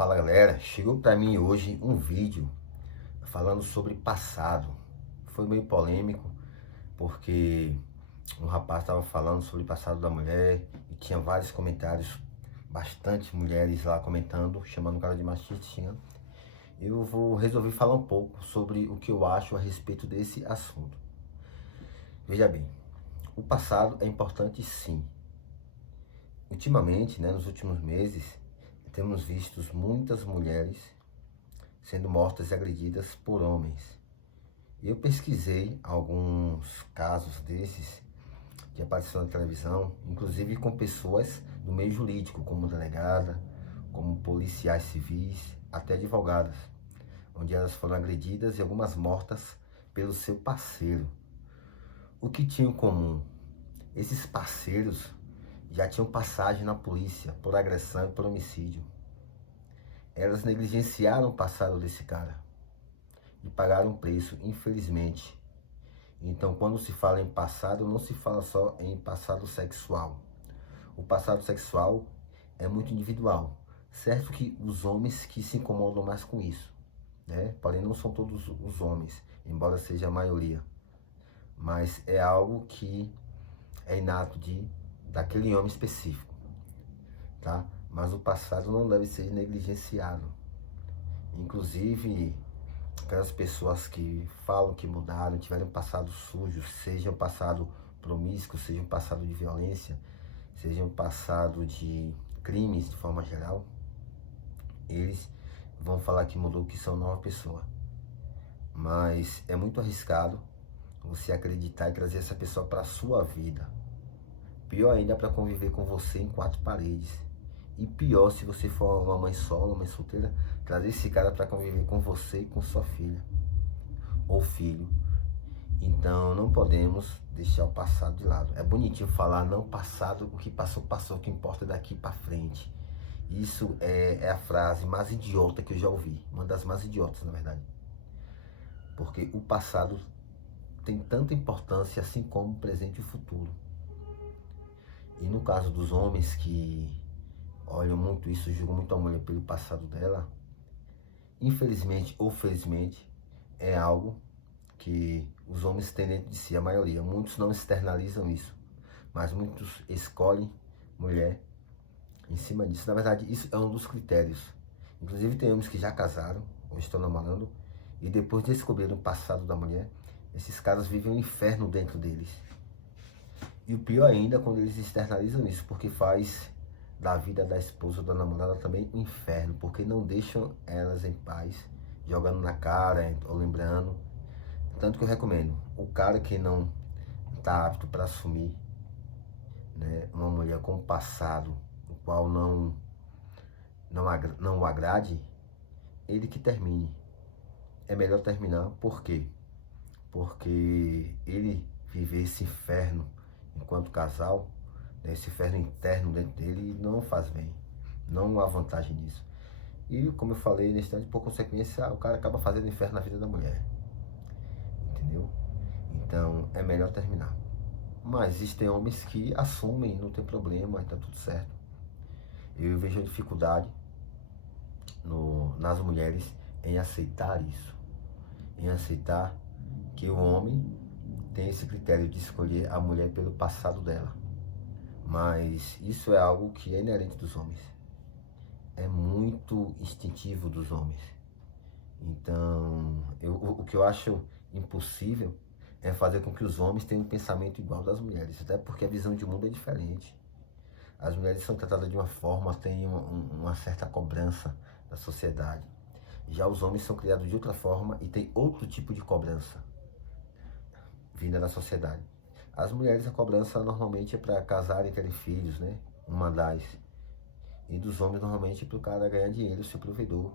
Fala galera, chegou para mim hoje um vídeo falando sobre passado. Foi meio polêmico porque um rapaz estava falando sobre o passado da mulher e tinha vários comentários, bastante mulheres lá comentando, chamando o cara de machista. Eu vou resolver falar um pouco sobre o que eu acho a respeito desse assunto. Veja bem, o passado é importante sim. Ultimamente, nos últimos meses, temos visto muitas mulheres sendo mortas e agredidas por homens. E eu pesquisei alguns casos desses que apareceram na televisão, inclusive com pessoas do meio jurídico, como delegada, como policiais civis, até advogadas, onde elas foram agredidas e algumas mortas pelo seu parceiro. O que tinham em comum? Esses parceiros já tinham passagem na polícia por agressão e por homicídio. Elas negligenciaram o passado desse cara e pagaram um preço, infelizmente. Então, quando se fala em passado, não se fala só em passado sexual. O passado sexual é muito individual. Certo que os homens que se incomodam mais com isso, porém não são todos os homens, embora seja a maioria. Mas é algo que é inato daquele homem específico, tá? Mas o passado não deve ser negligenciado. Inclusive, aquelas pessoas que falam que mudaram, tiveram um passado sujo, seja um passado promíscuo, seja um passado de violência, seja um passado de crimes de forma geral, eles vão falar que mudou, que são nova pessoa. Mas é muito arriscado você acreditar e trazer essa pessoa para a sua vida. Pior ainda para conviver com você em quatro paredes. E pior se você for uma mãe solo, uma mãe solteira, trazer esse cara para conviver com você e com sua filha ou filho. Então não podemos deixar o passado de lado. É bonitinho falar, não, passado, o que passou, passou, o que importa é daqui para frente. Isso é a frase mais idiota que eu já ouvi. Uma das mais idiotas, na verdade. Porque o passado tem tanta importância assim como o presente e o futuro. E no caso dos homens que olham muito isso, julgam muito a mulher pelo passado dela, infelizmente ou felizmente, é algo que os homens têm dentro de si, a maioria. Muitos não externalizam isso, mas muitos escolhem mulher em cima disso. Na verdade, isso é um dos critérios. Inclusive tem homens que já casaram ou estão namorando e depois de descobrir o passado da mulher, esses caras vivem um inferno dentro deles. E o pior ainda é quando eles externalizam isso, porque faz da vida da esposa ou da namorada também um inferno, porque não deixam elas em paz, jogando na cara ou lembrando. Tanto que eu recomendo, o cara que não está apto para assumir, uma mulher com um passado, o qual não o agrade, ele que termine. É melhor terminar, por quê? Porque ele viver esse inferno enquanto casal, esse inferno interno dentro dele, não faz bem, não há vantagem nisso. E como eu falei, nesse instante, por consequência, o cara acaba fazendo inferno na vida da mulher, entendeu? Então é melhor terminar. Mas existem homens que assumem, não tem problema, está tudo certo. Eu vejo a dificuldade nas mulheres em aceitar isso, em aceitar que o homem tem esse critério de escolher a mulher pelo passado dela. Mas isso é algo que é inerente dos homens. É muito instintivo dos homens. Então, o que eu acho impossível é fazer com que os homens tenham um pensamento igual das mulheres, até porque a visão de mundo é diferente. As mulheres são tratadas de uma forma, têm uma certa cobrança da sociedade. Já os homens são criados de outra forma e tem outro tipo de cobrança vinda da sociedade. As mulheres, a cobrança normalmente é para casar e terem filhos, uma das. E dos homens, normalmente, é para o cara ganhar dinheiro, ser provedor.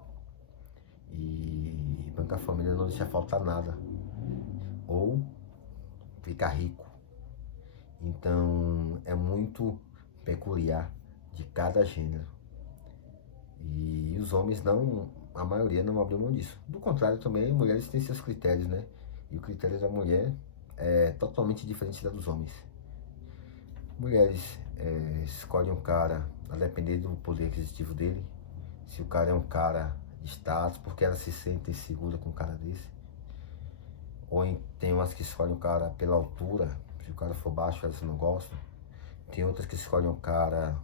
E bancar a família, não deixar faltar nada. Ou ficar rico. Então, é muito peculiar de cada gênero. E os homens não, a maioria não abriu mão disso. Do contrário também, mulheres têm seus critérios, E o critério da mulher é totalmente diferente da dos homens. Mulheres escolhem um cara a depender do poder aquisitivo dele, se o cara é um cara de status, porque elas se sentem seguras com um cara desse. Ou tem umas que escolhem o cara pela altura, se o cara for baixo elas não gostam. Tem outras que escolhem o cara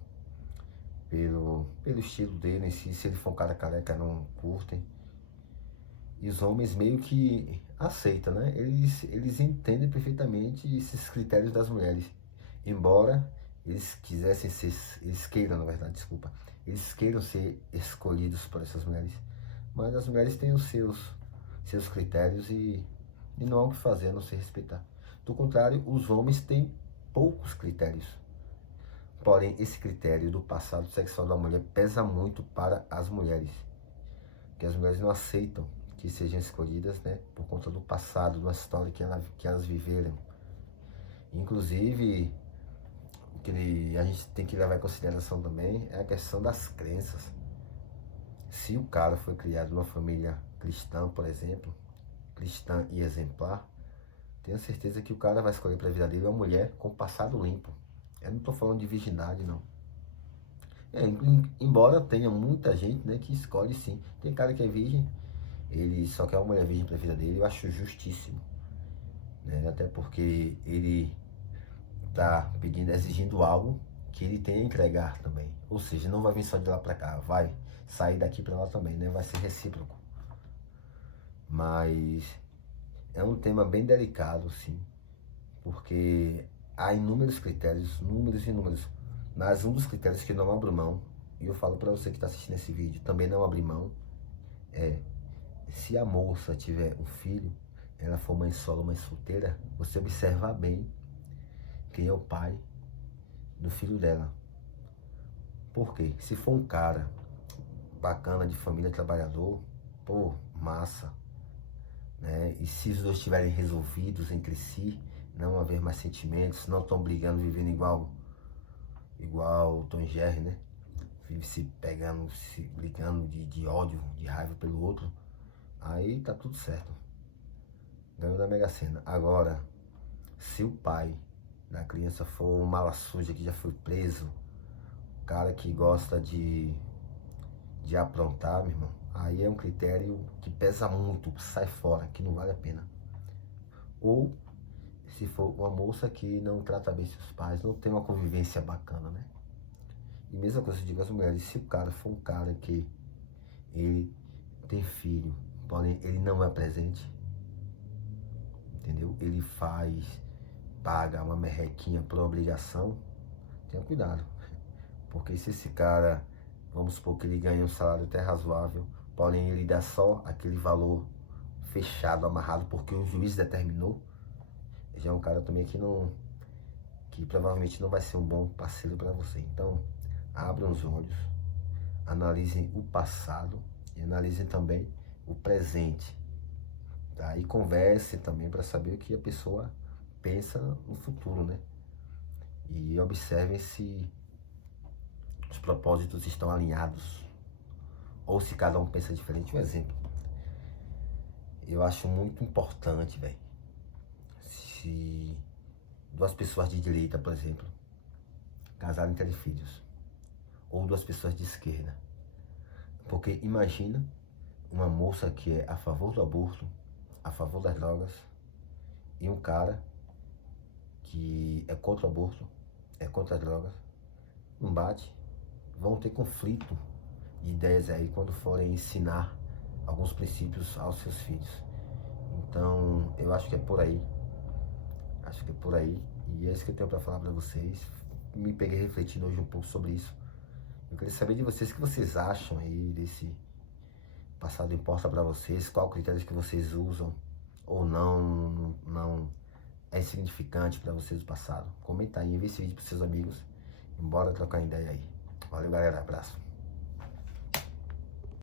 pelo estilo dele em si, se ele for um cara careca não curtem. E os homens meio que aceitam, né? Eles entendem perfeitamente esses critérios das mulheres. Embora eles quisessem ser, eles queiram, na verdade, desculpa, eles queiram ser escolhidos por essas mulheres. Mas as mulheres têm os seus critérios e não há o que fazer a não se respeitar. Do contrário, os homens têm poucos critérios. Porém, esse critério do passado sexual da mulher pesa muito para as mulheres. Porque as mulheres não aceitam que sejam escolhidas, né, por conta do passado, da história que elas viveram. Inclusive, o que a gente tem que levar em consideração também é a questão das crenças. Se o cara foi criado numa família cristã, por exemplo, cristã e exemplar, tenho certeza que o cara vai escolher para a vida dele uma mulher com passado limpo. Eu não estou falando de virgindade, não. Embora tenha muita gente, né, que escolhe sim. Tem cara que é virgem, ele só quer uma mulher virgem para a vida dele, eu acho justíssimo. Né? Até porque ele está pedindo, exigindo algo que ele tem a entregar também. Ou seja, não vai vir só de lá para cá, vai sair daqui para lá também, né? Vai ser recíproco. Mas é um tema bem delicado, sim, porque há inúmeros critérios, números e números. Mas um dos critérios que eu não abro mão, e eu falo para você que está assistindo esse vídeo, também não abrir mão, é: se a moça tiver um filho, ela for mãe solo, mãe solteira, você observar bem quem é o pai do filho dela. Por quê? Se for um cara bacana, de família, trabalhador, pô, massa, né? E se os dois estiverem resolvidos entre si, não haver mais sentimentos, não estão brigando, vivendo igual Tom e Jerry, né? Vive se pegando, se brigando de ódio, de raiva pelo outro, aí tá tudo certo. Ganhou da Mega Sena. Agora, se o pai da criança for um mala suja que já foi preso, cara que gosta de aprontar, meu irmão, aí é um critério que pesa muito, sai fora, que não vale a pena. Ou se for uma moça que não trata bem seus pais, não tem uma convivência bacana, né? E mesma coisa eu digo às mulheres, se o cara for um cara que ele tem filho, porém ele não é presente, entendeu? Ele paga uma merrequinha por obrigação, tenha cuidado. Porque se esse cara, vamos supor que ele ganha um salário até razoável, porém ele dá só aquele valor fechado, amarrado, porque o juiz determinou, já é um cara também que provavelmente não vai ser um bom parceiro para você. Então, abram os olhos, analisem o passado e analisem também o presente. Tá? E converse também para saber o que a pessoa pensa no futuro, né? E observem se os propósitos estão alinhados ou se cada um pensa diferente. Um exemplo, eu acho muito importante, velho, se duas pessoas de direita, por exemplo, casarem e terem filhos, ou duas pessoas de esquerda, porque imagina uma moça que é a favor do aborto, a favor das drogas, e um cara que é contra o aborto, é contra as drogas, não bate, vão ter conflito de ideias aí quando forem ensinar alguns princípios aos seus filhos. Então, eu acho que é por aí. Acho que é por aí. E é isso que eu tenho para falar para vocês. Me peguei refletindo hoje um pouco sobre isso. Eu queria saber de vocês o que vocês acham aí desse passado importa para vocês, qual critérios que vocês usam ou não é insignificante para vocês o passado. Comenta aí, envia esse vídeo para seus amigos. Bora trocar ideia aí. Valeu, galera. Abraço.